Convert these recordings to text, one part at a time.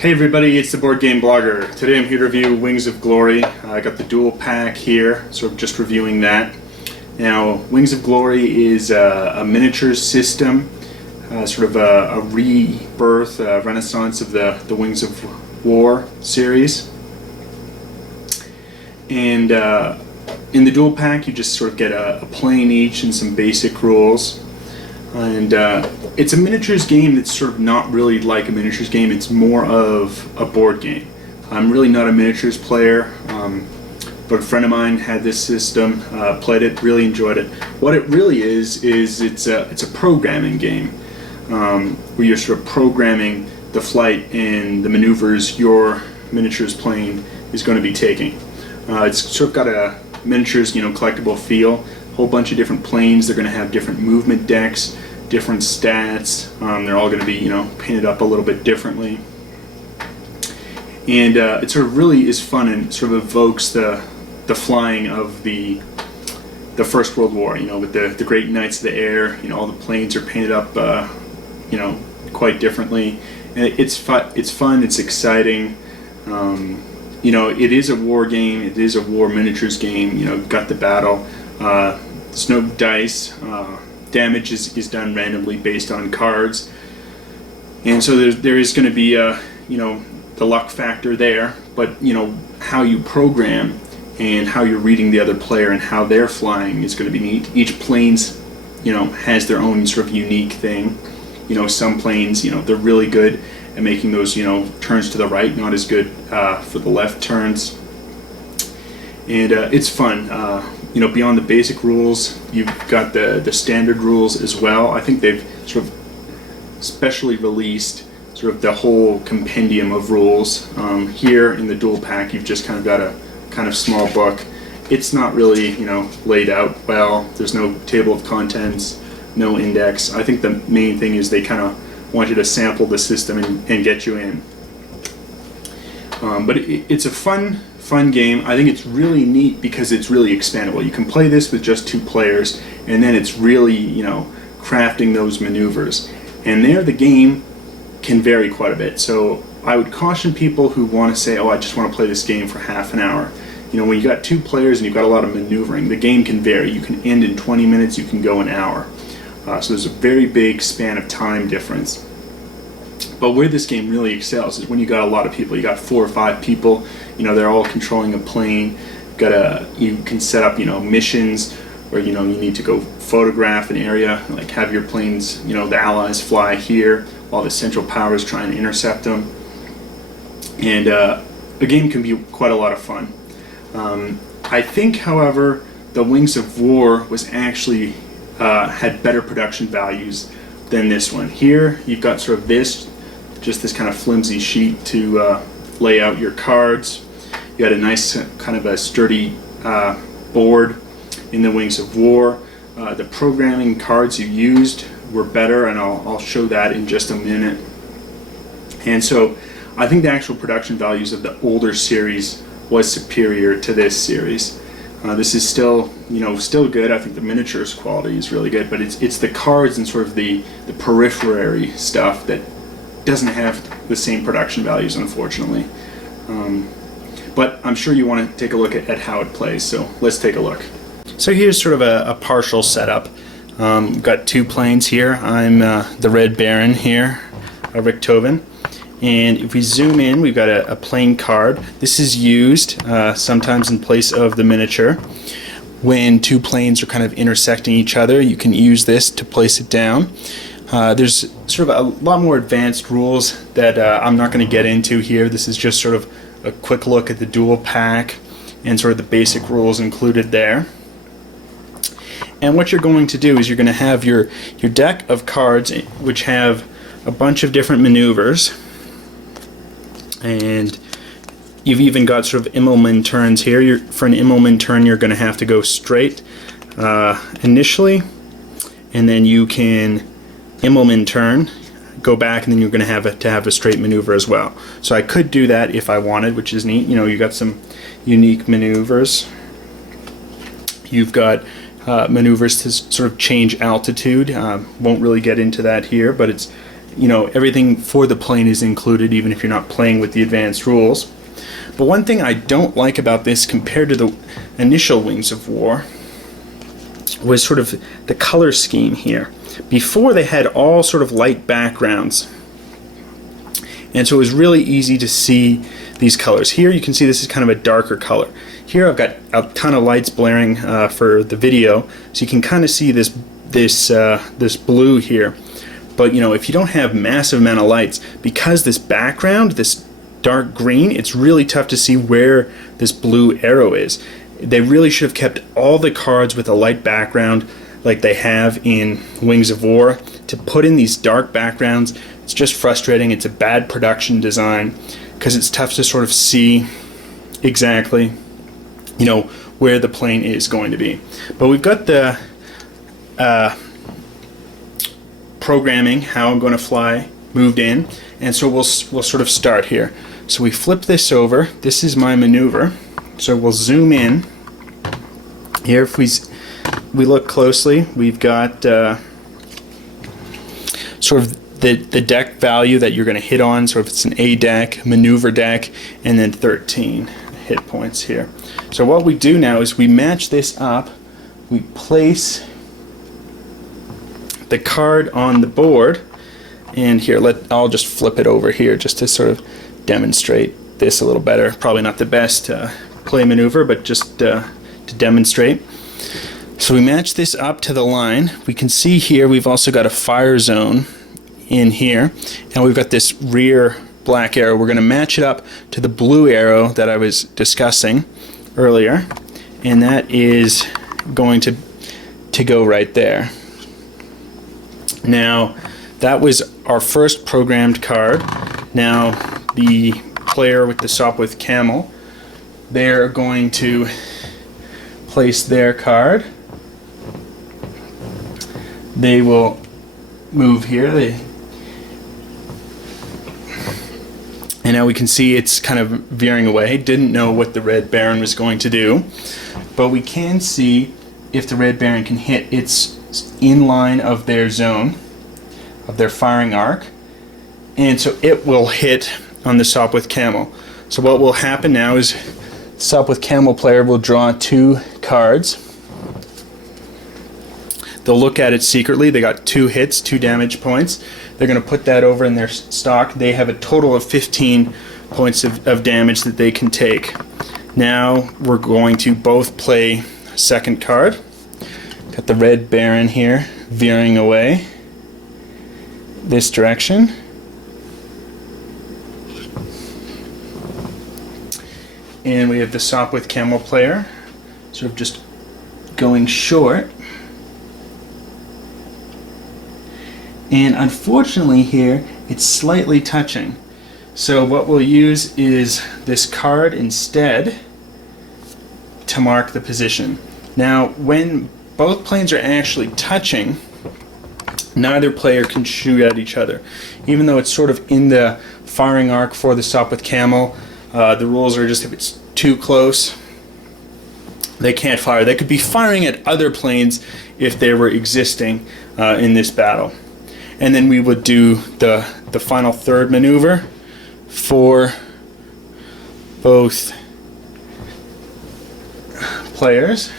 Hey everybody, it's the Board Game Blogger. Today I'm here to review Wings of Glory. I got the dual pack here, sort of just reviewing that. Now, Wings of Glory is a miniatures system, sort of a rebirth, a renaissance of the Wings of War series. And in the dual pack you just sort of get a plane each and some basic rules. And it's a miniatures game that's sort of not really like a miniatures game. It's more of a board game. I'm really not a miniatures player, but a friend of mine had this system, played it, really enjoyed it. What it really is it's a programming game where you're sort of programming the flight and the maneuvers your miniatures plane is going to be taking. It's sort of got a miniatures, collectible feel. A whole bunch of different planes. They're going to have different movement decks, different stats. They're all going to be, painted up a little bit differently. And it sort of really is fun and sort of evokes the flying of the First World War. With the great knights of the air. All the planes are painted up, quite differently. And it's fun. It's exciting. It is a war game. It is a war miniatures game. You've got the battle. There's no dice. Damage is done randomly based on cards, and so there is going to be the luck factor there. But how you program and how you're reading the other player and how they're flying is going to be neat. Each plane's has their own sort of unique thing. Some planes they're really good at making those turns to the right, not as good for the left turns. And it's fun. Beyond the basic rules, you've got the standard rules as well. I think they've sort of specially released sort of the whole compendium of rules. Here in the dual pack, you've just kind of got a kind of small book. It's not really laid out well. There's no table of contents, no index. I think the main thing is they kind of want you to sample the system and get you in. But it's a fun game. I think it's really neat because it's really expandable. You can play this with just 2 players, and then it's really crafting those maneuvers. And there the game can vary quite a bit. So I would caution people who want to say, oh, I just want to play this game for half an hour. When you got 2 players and you've got a lot of maneuvering, the game can vary. You can end in 20 minutes, you can go an hour. So there's a very big span of time difference. But where this game really excels is when you got a lot of people. You got 4 or 5 people. They're all controlling a plane. You can set up missions where you need to go photograph an area, like have your planes, the Allies fly here while the Central Powers try and intercept them. And the game can be quite a lot of fun. I think, however, the Wings of War was actually had better production values than this one. Here you've got sort of just this kind of flimsy sheet to lay out your cards. You got a nice kind of a sturdy board in the Wings of War. The programming cards you used were better, and I'll show that in just a minute. And so I think the actual production values of the older series was superior to this series. This is still good. I think the miniatures quality is really good, but it's the cards and sort of the periphery stuff that doesn't have the same production values, unfortunately. But I'm sure you want to take a look at how it plays, so let's take a look. So here's sort of a partial setup. We've got 2 planes here. I'm the Red Baron here, Richthofen. And if we zoom in, we've got a plane card. This is used sometimes in place of the miniature. When 2 planes are kind of intersecting each other, you can use this to place it down. There's sort of a lot more advanced rules that I'm not going to get into here. This is just sort of a quick look at the dual pack and sort of the basic rules included there. And what you're going to do is you're going to have your deck of cards which have a bunch of different maneuvers. And you've even got sort of Immelmann turns here. For an Immelmann turn, you're going to have to go straight initially, and then you can Immelmann turn, go back, and then you're going to have a straight maneuver as well. So I could do that if I wanted, which is neat. You got some unique maneuvers. You've got maneuvers to sort of change altitude. Won't really get into that here, but it's you know, everything for the plane is included, even if you're not playing with the advanced rules. But one thing I don't like about this compared to the initial Wings of War was sort of the color scheme here. Before, they had all sort of light backgrounds, and so it was really easy to see these colors. Here you can see this is kind of a darker color. Here I've got a ton of lights blaring for the video, so you can kind of see this blue here. But you know, if you don't have massive amount of lights, because this background, this dark green, it's really tough to see where this blue arrow is. They really should have kept all the cards with a light background like they have in Wings of War. To put in these dark backgrounds, it's just frustrating. It's a bad production design because it's tough to sort of see exactly, you know, where the plane is going to be. But we've got the programming, how I'm going to fly, moved in, and so we'll sort of start here. So we flip this over. This is my maneuver. So we'll zoom in. Here, if we look closely, we've got sort of the deck value that you're going to hit on. So if it's an A deck, maneuver deck, and then 13 hit points here. So what we do now is we match this up. We place the card on the board, and here, I'll just flip it over here just to sort of demonstrate this a little better. Probably not the best play maneuver, but just to demonstrate. So we match this up to the line. We can see here we've also got a fire zone in here, and we've got this rear black arrow. We're going to match it up to the blue arrow that I was discussing earlier, and that is going to go right there. Now, that was our first programmed card. Now, the player with the Sopwith Camel, they're going to place their card. They will move here. And now we can see it's kind of veering away. Didn't know what the Red Baron was going to do. But we can see if the Red Baron can hit its in line of their zone, of their firing arc. And so it will hit on the Sopwith Camel. So what will happen now is the Sopwith Camel player will draw 2 cards. They'll look at it secretly. They got 2 hits, 2 damage points. They're going to put that over in their stock. They have a total of 15 points of damage that they can take. Now we're going to both play a second card. Got the Red Baron here veering away this direction. And we have the Sopwith Camel player sort of just going short. And unfortunately here, it's slightly touching. So what we'll use is this card instead to mark the position. Now, when both planes are actually touching, neither player can shoot at each other. Even though it's sort of in the firing arc for the Sopwith Camel, the rules are just if it's too close, they can't fire. They could be firing at other planes if they were existing in this battle. And then we would do the final third maneuver for both players.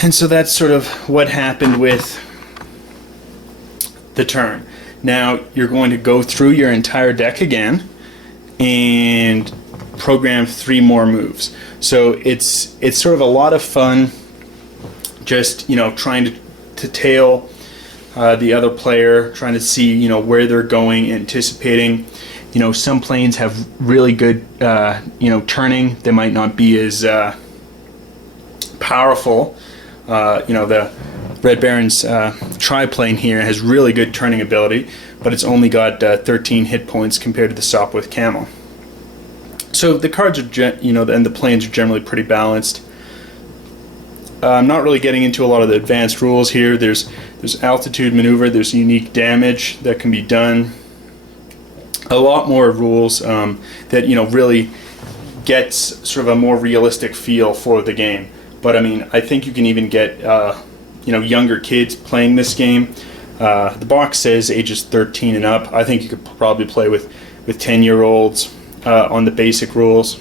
And so that's sort of what happened with the turn. Now you're going to go through your entire deck again and program 3 more moves. So it's sort of a lot of fun just, you know, trying to tail the other player, trying to see, you know, where they're going, anticipating. You know, some planes have really good you know, turning. They might not be as powerful. You know, the Red Baron's triplane here has really good turning ability, but it's only got 13 hit points compared to the Sopwith Camel. So the cards are, you know, and the planes are generally pretty balanced. I'm not really getting into a lot of the advanced rules here. There's altitude maneuver, there's unique damage that can be done. A lot more rules that really gets sort of a more realistic feel for the game. But I mean, I think you can even get younger kids playing this game. The box says ages 13 and up. I think you could probably play with 10-year-olds on the basic rules.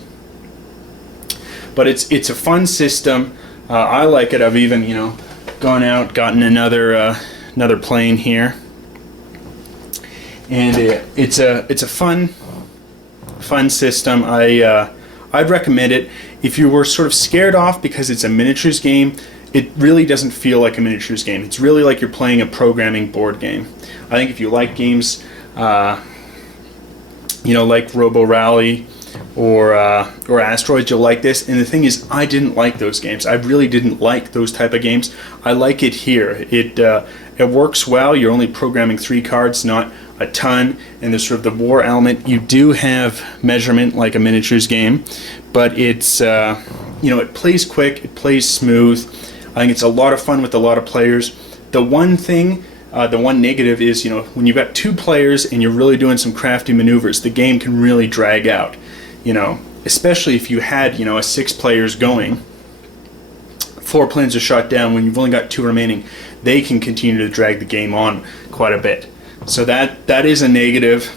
But it's a fun system. I like it. I've even gone out, gotten another plane here, and it's a fun system. I'd recommend it if you were sort of scared off because it's a miniatures game. It really doesn't feel like a miniatures game. It's really like you're playing a programming board game. I think if you like games, like Robo Rally or Asteroids, you'll like this. And the thing is, I didn't like those games. I really didn't like those type of games. I like it here. It works well. You're only programming 3 cards, not a ton, and there's sort of the war element. You do have measurement like a miniatures game, but it's it plays quick, it plays smooth. I think it's a lot of fun with a lot of players. The one thing, the one negative is, when you've got 2 players and you're really doing some crafty maneuvers, the game can really drag out. Especially if you had, a 6 players going, 4 planes are shot down. When you've only got 2 remaining, they can continue to drag the game on quite a bit. So that is a negative.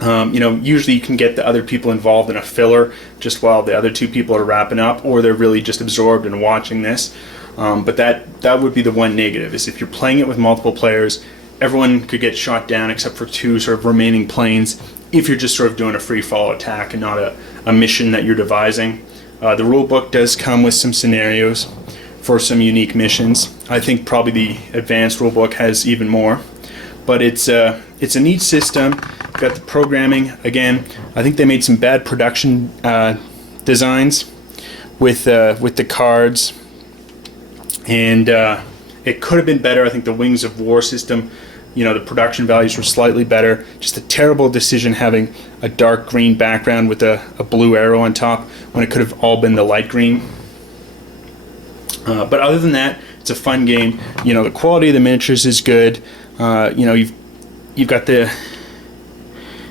Usually you can get the other people involved in a filler just while the other 2 people are wrapping up, or they're really just absorbed in watching this. But that would be the one negative, is if you're playing it with multiple players, everyone could get shot down except for 2 sort of remaining planes if you're just sort of doing a free-fall attack and not a mission that you're devising. The rule book does come with some scenarios for some unique missions. I think probably the advanced rule book has even more. But it's a neat system. Got the programming. Again, I think they made some bad production designs with the cards, and it could have been better. I think the Wings of War system, the production values were slightly better. Just a terrible decision having a dark green background with a blue arrow on top when it could have all been the light green. But other than that, it's a fun game. The quality of the miniatures is good. You've got the,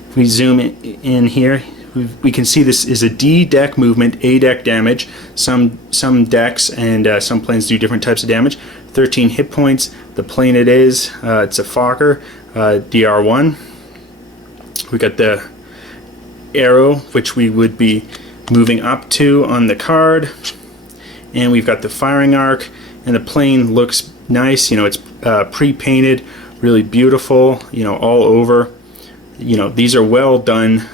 if we zoom in here, we can see this is a D deck movement, A deck damage. Some decks and some planes do different types of damage. 13 hit points. The plane it's a Fokker, DR1. We got the arrow, which we would be moving up to on the card, and we've got the firing arc, and the plane looks nice. It's pre-painted, really beautiful, all over. These are well done.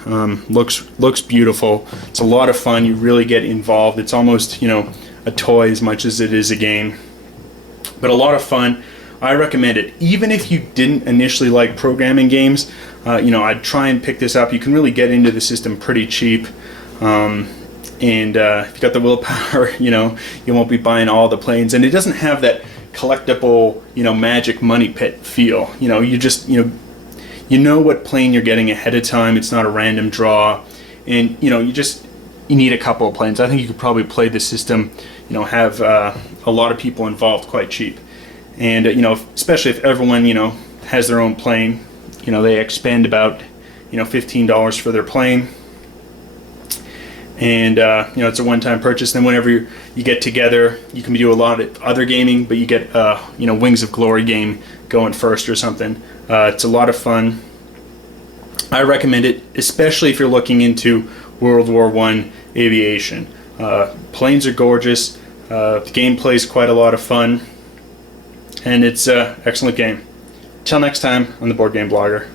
Looks beautiful. It's a lot of fun. You really get involved. It's almost, a toy as much as it is a game. But a lot of fun. I recommend it. Even if you didn't initially like programming games, I'd try and pick this up. You can really get into the system pretty cheap. And if you got the willpower, you won't be buying all the planes. And it doesn't have that collectible, magic money pit feel. You just, you know what plane you're getting ahead of time. It's not a random draw, and you need a couple of planes. I think you could probably play the system, have a lot of people involved quite cheap, and especially if everyone has their own plane. They expend about $15 for their plane, and it's a one-time purchase. Then whenever you get together, you can do a lot of other gaming, but you get Wings of Glory game going first or something. It's a lot of fun. I recommend it, especially if you're looking into World War I aviation. Planes are gorgeous. The gameplay is quite a lot of fun, and it's an excellent game. Till next time on the Board Game Blogger.